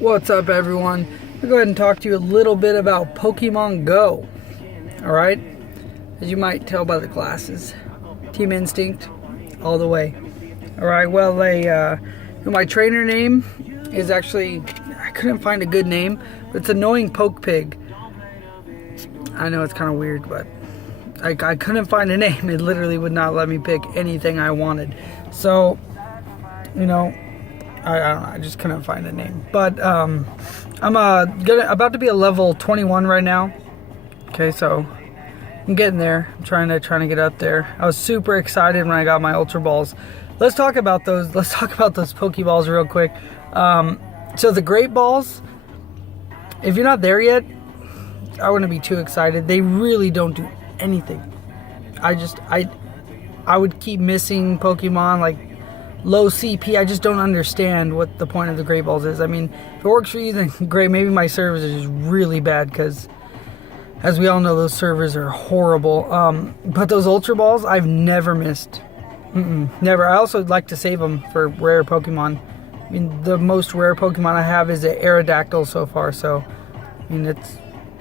What's up, everyone? I'll go ahead and talk to you a little bit about Pokemon Go. Alright? As you might tell by the glasses. Team Instinct, all the way. Alright, well, my trainer name is actually, I couldn't find a good name, but it's Annoying Poke Pig. I know it's kind of weird, but I couldn't find a name. It literally would not let me pick anything I wanted. So, you know, I don't know, I just couldn't find a name. But I'm about to be a level 21 right now. Okay, so I'm getting there. I'm trying to get up there. I was super excited when I got my Ultra Balls. Let's talk about those. Let's talk about those Pokeballs real quick. So the Great Balls, if you're not there yet, I wouldn't be too excited. They really don't do anything. I would keep missing Pokemon, like low CP. I just don't understand what the point of the Great Balls is. I mean, if it works for you, then great. Maybe my servers are just really bad, because as we all know, those servers are horrible. But those Ultra Balls, I've never missed. Never. I also like to save them for rare Pokemon. I mean, the most rare Pokemon I have is an Aerodactyl so far. So, I mean,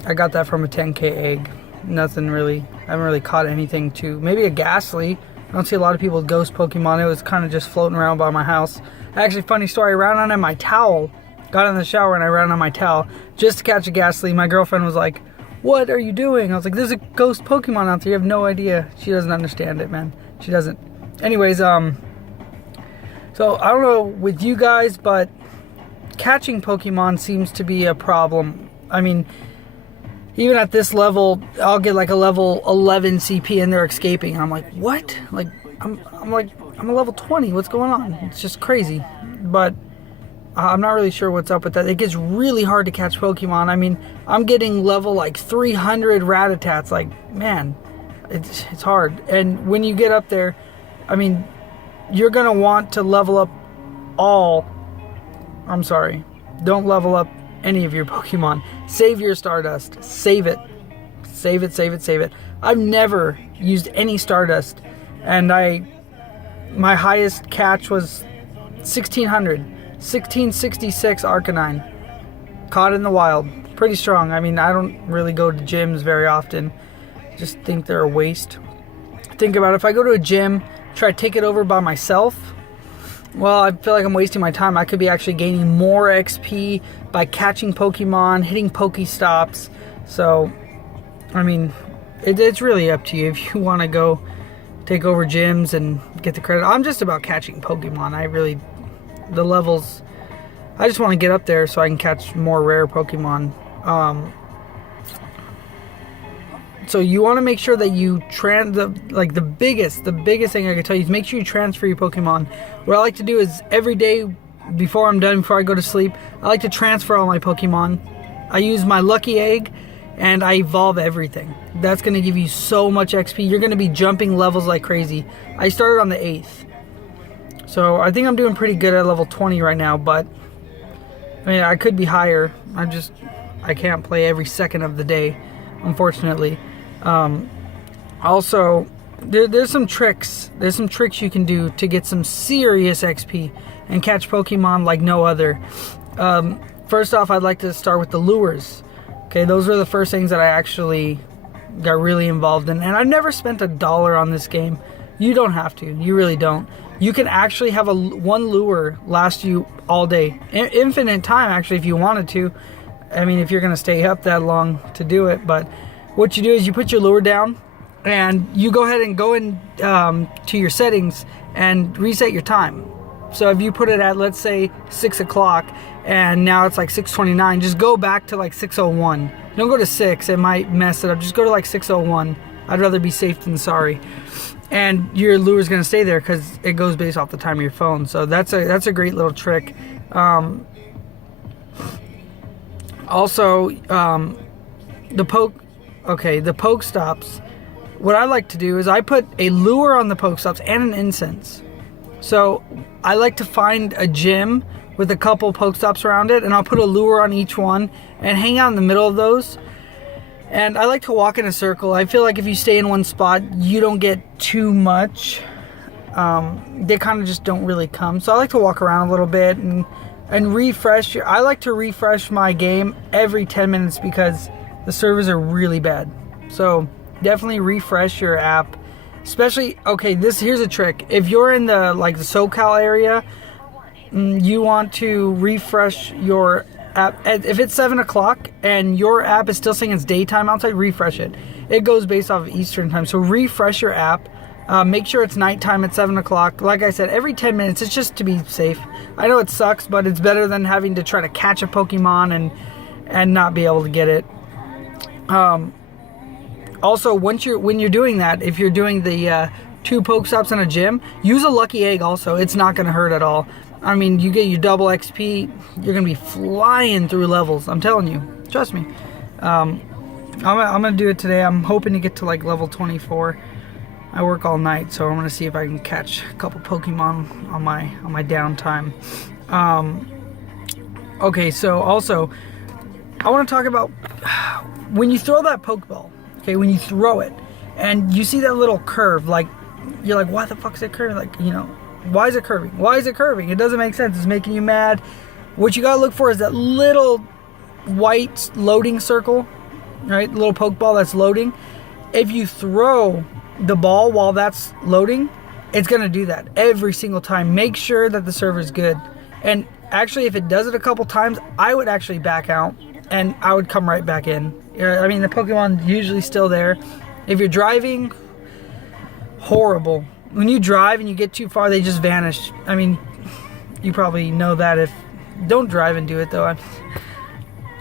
I got that from a 10k egg. Nothing really. I haven't really caught anything too. Maybe a Ghastly. I don't see a lot of people with ghost Pokemon. It was kind of just floating around by my house. Actually, funny story, I ran on my towel. Got in the shower and I ran on my towel just to catch a Ghastly. My girlfriend was like, "What are you doing?" I was like, "There's a ghost Pokemon out there. You have no idea." She doesn't understand it, man. She doesn't. Anyways, so I don't know with you guys, but catching Pokemon seems to be a problem. I mean, even at this level, I'll get like a level 11 CP and they're escaping. And I'm like, what? Like, I'm a level 20. What's going on? It's just crazy. But I'm not really sure what's up with that. It gets really hard to catch Pokemon. I mean, I'm getting level like 300 Rattatas. Like, man, it's hard. And when you get up there, I mean, you're going to want to level up don't level up any of your Pokemon. Save your Stardust. Save it. Save it. I've never used any Stardust, and my highest catch was 1666 Arcanine. Caught in the wild. Pretty strong. I mean, I don't really go to gyms very often. Just think they're a waste. Think about it. If I go to a gym, try to take it over by myself, well, I feel like I'm wasting my time. I could be actually gaining more XP by catching Pokemon, hitting Pokestops. So, I mean, it's really up to you if you want to go take over gyms and get the credit. I'm just about catching Pokemon. The levels, I just want to get up there so I can catch more rare Pokemon. So you want to make sure that you the biggest thing I can tell you is make sure you transfer your Pokemon. What I like to do is every day before I go to sleep, I like to transfer all my Pokemon. I use my lucky egg and I evolve everything. That's going to give you so much XP. You're going to be jumping levels like crazy. I started on the 8th. So I think I'm doing pretty good at level 20 right now, but I mean, I could be higher. I can't play every second of the day, unfortunately. Also, there's some tricks. There's some tricks you can do to get some serious XP and catch Pokemon like no other. First off, I'd like to start with the lures. Okay, those were the first things that I actually got really involved in. And I've never spent $1 on this game. You don't have to. You really don't. You can actually have one lure last you all day. Infinite time, actually, if you wanted to. I mean, if you're going to stay up that long to do it. But what you do is you put your lure down and you go ahead and go in to your settings and reset your time. So if you put it at, let's say, 6 o'clock and now it's like 6:29, just go back to like 6:01. Don't go to 6. It might mess it up. Just go to like 6:01. I'd rather be safe than sorry. And your lure is going to stay there because it goes based off the time of your phone. So that's a great little trick. Also, the Pokestops. What I like to do is I put a lure on the Pokestops and an incense. So I like to find a gym with a couple Pokestops around it, and I'll put a lure on each one and hang out in the middle of those. And I like to walk in a circle. I feel like if you stay in one spot, you don't get too much. They kind of just don't really come. So I like to walk around a little bit and And refresh your... I like to refresh my game every 10 minutes because the servers are really bad. So definitely refresh your app. Especially, okay, here's a trick. If you're in the the SoCal area, you want to refresh your app. If it's 7 o'clock and your app is still saying it's daytime outside, refresh it. It goes based off of Eastern time. So refresh your app. Make sure it's nighttime at 7 o'clock. Like I said, every 10 minutes. It's just to be safe. I know it sucks, but it's better than having to try to catch a Pokemon and not be able to get it. Also, when you're doing that, if you're doing the 2 Pokestops in a gym, use a Lucky Egg also. It's not going to hurt at all. I mean, you get your double XP. You're going to be flying through levels. I'm telling you. Trust me. I'm going to do it today. I'm hoping to get to level 24. I work all night, so I'm going to see if I can catch a couple Pokemon on my downtime. Okay, so also, I want to talk about when you throw that Pokeball. Okay, when you throw it, and you see that little curve, you're like, why the fuck is it curving? Why is it curving? Why is it curving? It doesn't make sense. It's making you mad. What you gotta look for is that little white loading circle, right? Little Pokeball that's loading. If you throw the ball while that's loading, it's gonna do that every single time. Make sure that the server's good. And actually, if it does it a couple times, I would actually back out and I would come right back in. I mean, the Pokemon's usually still there. If you're driving, horrible. When you drive and you get too far, they just vanish. I mean, you probably know that. Don't drive and do it though.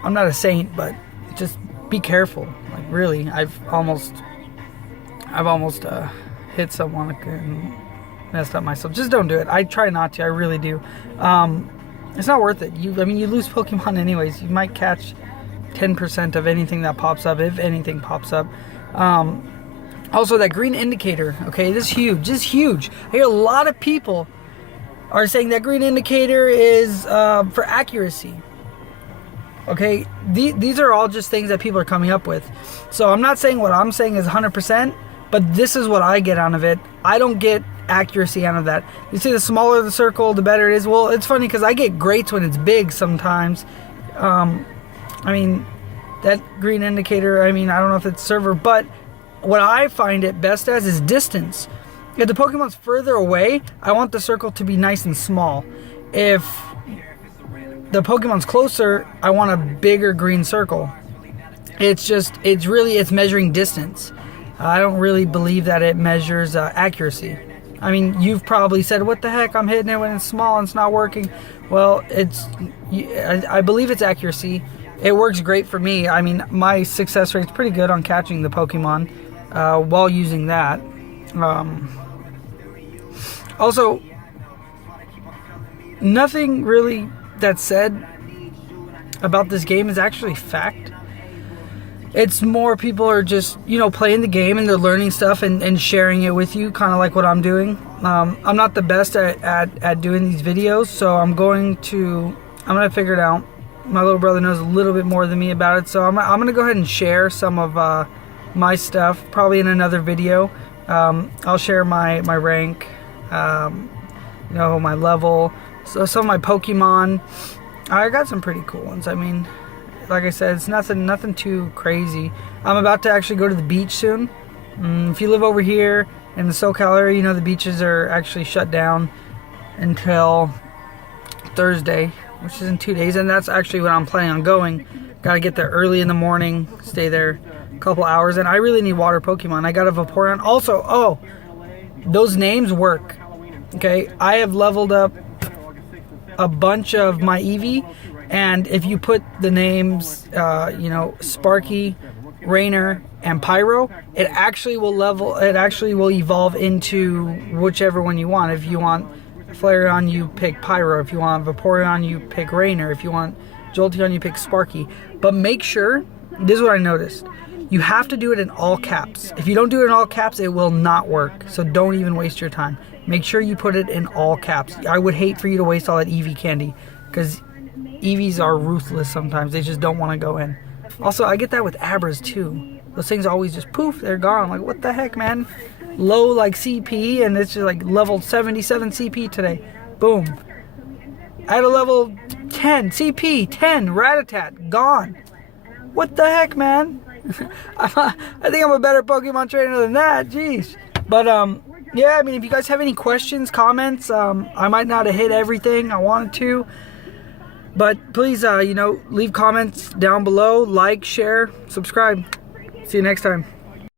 I'm not a saint, but just be careful. Really, I've almost hit someone and messed up myself. Just don't do it. I try not to. I really do. It's not worth it. You lose Pokemon anyways. You might catch 10% of anything that pops up, if anything pops up. Also, that green indicator, okay, this is huge. This is huge. I hear a lot of people are saying that green indicator is for accuracy. Okay, these are all just things that people are coming up with. So I'm not saying what I'm saying is 100%, but this is what I get out of it. I don't get accuracy out of that. You see, the smaller the circle, the better it is. Well, it's funny because I get greats when it's big sometimes. I mean, that green indicator, I don't know if it's server, but what I find it best as is distance. If the Pokemon's further away, I want the circle to be nice and small. If the Pokemon's closer, I want a bigger green circle. It's measuring distance. I don't really believe that it measures accuracy. I mean, you've probably said, what the heck, I'm hitting it when it's small and it's not working. Well, I believe it's accuracy. It works great for me. I mean, my success rate's pretty good on catching the Pokemon while using that. Also, nothing really that's said about this game is actually fact. It's more people are just, playing the game and they're learning stuff and sharing it with you, kind of like what I'm doing. I'm not the best at doing these videos, so I'm going to figure it out. My little brother knows a little bit more than me about it, so I'm going to go ahead and share some of my stuff, probably in another video. I'll share my rank, my level, so some of my Pokemon. I got some pretty cool ones. I mean, like I said, it's nothing too crazy. I'm about to actually go to the beach soon. If you live over here in the SoCal area, the beaches are actually shut down until Thursday, which is in 2 days, and that's actually when I'm planning on going. Gotta get there early in the morning, stay there a couple hours, and I really need water Pokemon. I got a Vaporeon. Also, those names work. Okay, I have leveled up a bunch of my Eevee, and if you put the names, Sparky, Rainer, and Pyro, it actually will evolve into whichever one you want. If you want Flareon, you pick Pyro. If you want Vaporeon, you pick Rainer. If you want Jolteon, you pick Sparky. But make sure, this is what I noticed, you have to do it in all caps. If you don't do it in all caps, it will not work. So don't even waste your time. Make sure you put it in all caps. I would hate for you to waste all that Eevee candy, because Eevees are ruthless sometimes. They just don't want to go in. Also, I get that with Abras too. Those things always just poof, they're gone. I'm like, what the heck, man? Low CP, and it's just level 77 CP today. Boom. At a level 10, CP, 10, Rattata, gone. What the heck, man? I think I'm a better Pokemon trainer than that, jeez. But, yeah, I mean, if you guys have any questions, comments, I might not have hit everything I wanted to. But please, you know, leave comments down below, like, share, subscribe. See you next time.